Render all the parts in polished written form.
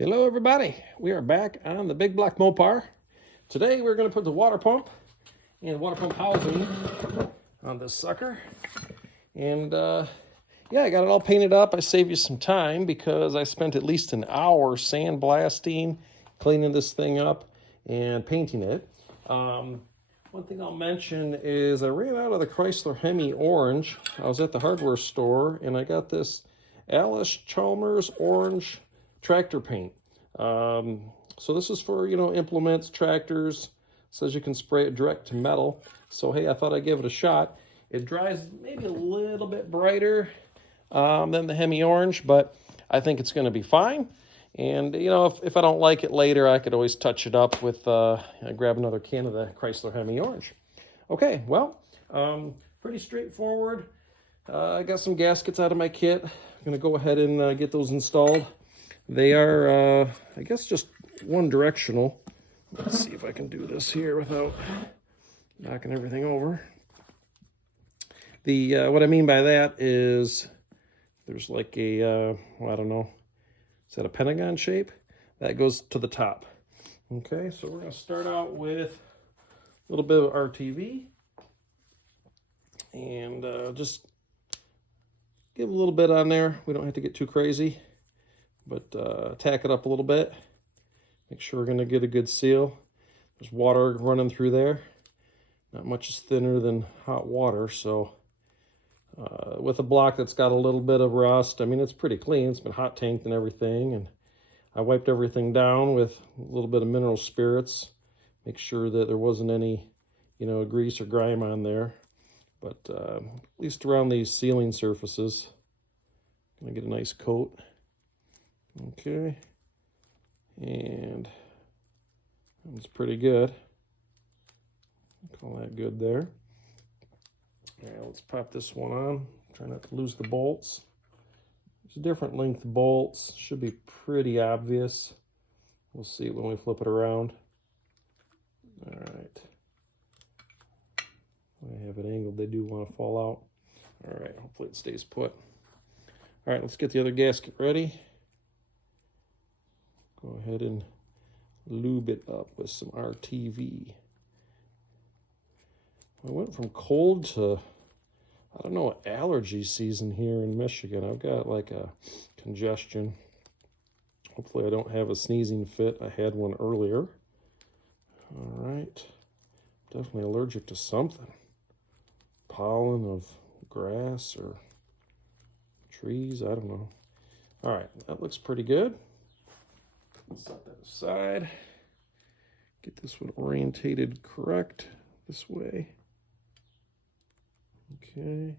Hello everybody, we are back on the big block Mopar. Today we're going to put the water pump and water pump housing on this sucker. And yeah, I got it all painted up. I saved you some time because I spent at least an hour sandblasting, cleaning this thing up, and painting it. One thing I'll mention is I ran out of the Chrysler Hemi Orange. I was at the hardware store and I got this Alice Chalmers Orange tractor paint. So this is for, implements, tractors. It says you can spray it direct to metal. So hey, I thought I'd give it a shot. It dries maybe a little bit brighter than the Hemi Orange, but I think it's going to be fine. And, if I don't like it later, I could always touch it up with, grab another can of the Chrysler Hemi Orange. Okay, well, pretty straightforward. I got some gaskets out of my kit. I'm going to go ahead and get those installed. They are, I guess, just one directional. Let's see if I can do this here without knocking everything over. What I mean by that is there's like a, I don't know, is that a pentagon shape? That goes to the top. Okay, so we're going to start out with a little bit of RTV. And just give a little bit on there. We don't have to get too crazy, but tack it up a little bit. Make sure we're going to get a good seal. There's water running through there. Not much is thinner than hot water, so with a block that's got a little bit of rust, I mean, it's pretty clean. It's been hot tanked and everything, and I wiped everything down with a little bit of mineral spirits. Make sure that there wasn't any, grease or grime on there. But at least around these sealing surfaces, gonna get a nice coat. Okay, and that's pretty good. Call that good there. All right, let's pop this one on. Try not to lose the bolts. There's different length bolts. Should be pretty obvious. We'll see it when we flip it around. All right. I have it angled. They do want to fall out. All right, hopefully it stays put. All right, let's get the other gasket ready. Go ahead and lube it up with some RTV. I went from cold to, I don't know, allergy season here in Michigan. I've got like a congestion. Hopefully I don't have a sneezing fit. I had one earlier. All right. Definitely allergic to something. Pollen of grass or trees, I don't know. All right, that looks pretty good. Set that aside. Get this one orientated correct this way. Okay.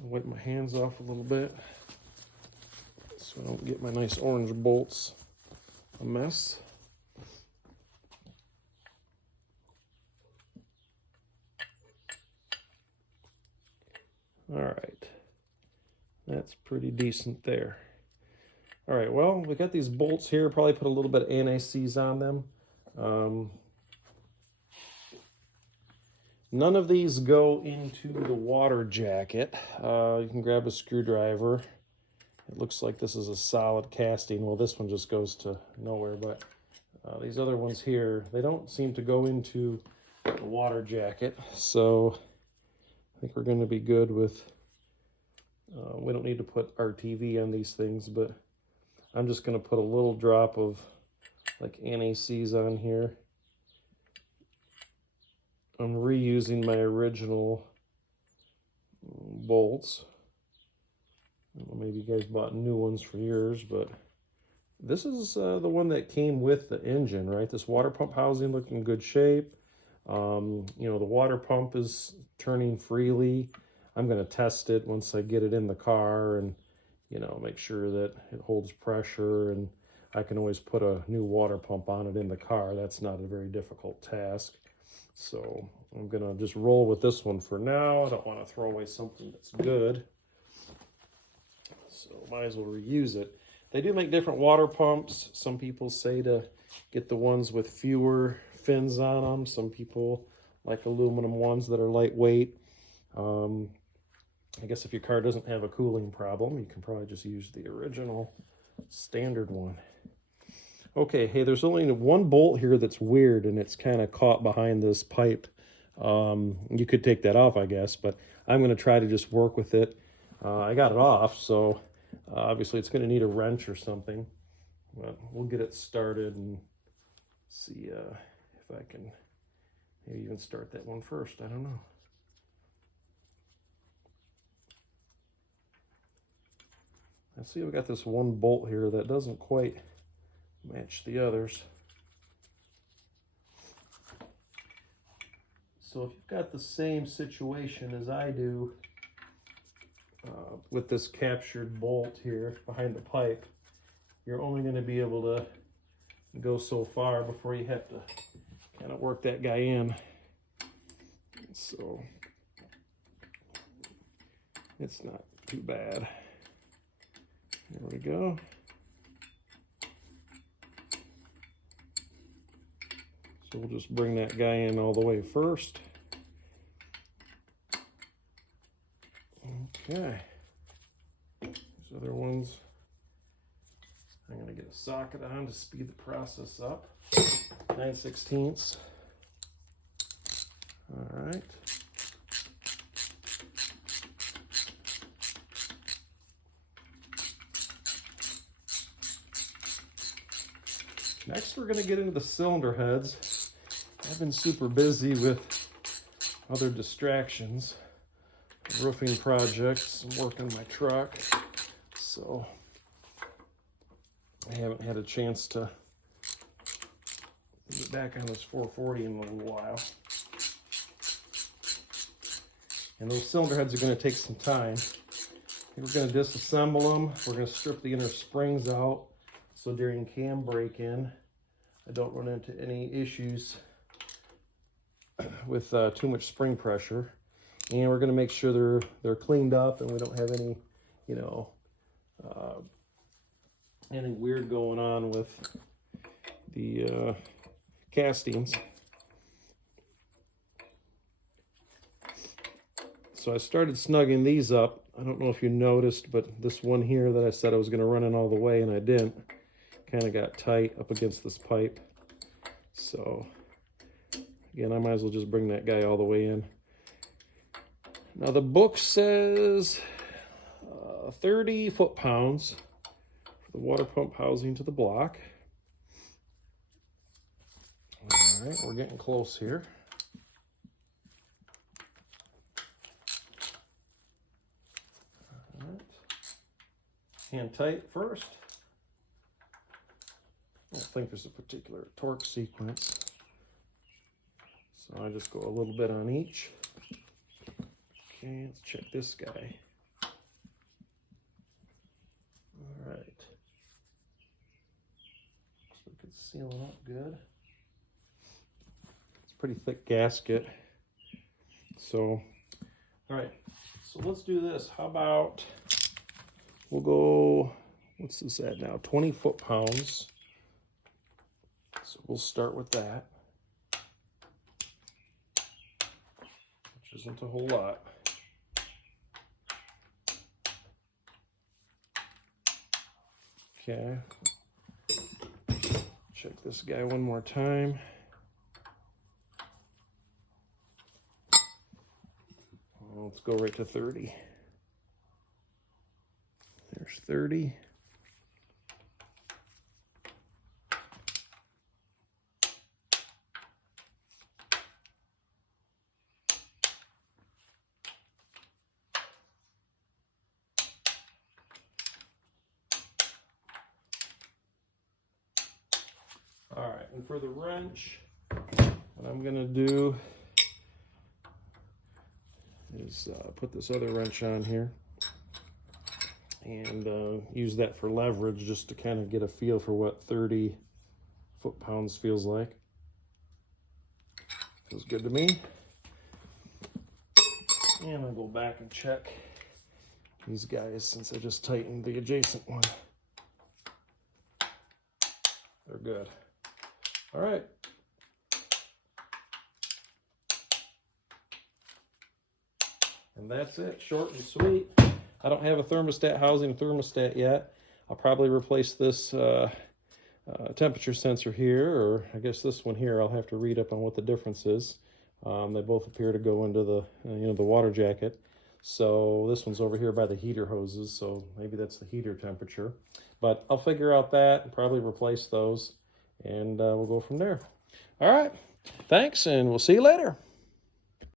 I'll wipe my hands off a little bit so I don't get my nice orange bolts a mess. All right, that's pretty decent there. All right, well, we got these bolts here. Probably put a little bit of anti-seize on them. None of these go into the water jacket. You can grab a screwdriver. It looks like this is a solid casting. Well, this one just goes to nowhere, but these other ones here, they don't seem to go into the water jacket. So I think we're going to be good with, we don't need to put RTV on these things, but I'm just going to put a little drop of like anti-seize on here. I'm reusing my original bolts. I don't know, maybe you guys bought new ones for yours, but this is the one that came with the engine, right? This water pump housing looked in good shape. The water pump is turning freely. I'm going to test it once I get it in the car and, make sure that it holds pressure, and I can always put a new water pump on it in the car. That's not a very difficult task. So I'm going to just roll with this one for now. I don't want to throw away something that's good. So might as well reuse it. They do make different water pumps. Some people say to get the ones with fewer fins on them. Some people like aluminum ones that are lightweight. I guess if your car doesn't have a cooling problem, you can probably just use the original standard one. Okay, hey, there's only one bolt here that's weird, and it's kind of caught behind this pipe. You could take that off, I guess, but I'm going to try to just work with it. I got it off, so obviously it's going to need a wrench or something. But we'll get it started and see if I can maybe even start that one first. I don't know. I see we got this one bolt here that doesn't quite match the others. So if you've got the same situation as I do with this captured bolt here behind the pipe, you're only going to be able to go so far before you have to kind of work that guy in. So it's not too bad. There we go. So we'll just bring that guy in all the way first. Okay. These other ones, I'm going to get a socket on to speed the process up. 9/16. All right. Next, we're going to get into the cylinder heads. I've been super busy with other distractions, roofing projects, and working my truck, so I haven't had a chance to get back on this 440 in a little while. And those cylinder heads are going to take some time. We're going to disassemble them. We're going to strip the inner springs out so during cam break-in I don't run into any issues with too much spring pressure. And we're going to make sure they're cleaned up and we don't have any, you know, anything weird going on with the castings. So I started snugging these up. I don't know if you noticed, but this one here that I said I was going to run in all the way and I didn't, kind of got tight up against this pipe. So again, I might as well just bring that guy all the way in. Now the book says 30 foot-pounds for the water pump housing to the block. All right, we're getting close here. All right. Hand tight first. I don't think there's a particular torque sequence, so I just go a little bit on each. Okay, let's check this guy. All right. Looks like it's sealing up good. It's a pretty thick gasket. So, all right. So let's do this. How about we'll go, what's this at now? 20 foot-pounds. So we'll start with that, which isn't a whole lot. Okay, check this guy one more time. Let's go right to 30. There's 30. All right, and for the wrench, what I'm gonna do is put this other wrench on here and use that for leverage just to kind of get a feel for what 30 foot-pounds feels like. Feels good to me. And I'll go back and check these guys since I just tightened the adjacent one. They're good. All right. And that's it, short and sweet. I don't have a thermostat housing thermostat yet. I'll probably replace this temperature sensor here, or I guess this one here, I'll have to read up on what the difference is. They both appear to go into the, the water jacket. So this one's over here by the heater hoses, so maybe that's the heater temperature. But I'll figure out that and probably replace those, and we'll go from there. All right, thanks, and we'll see you later.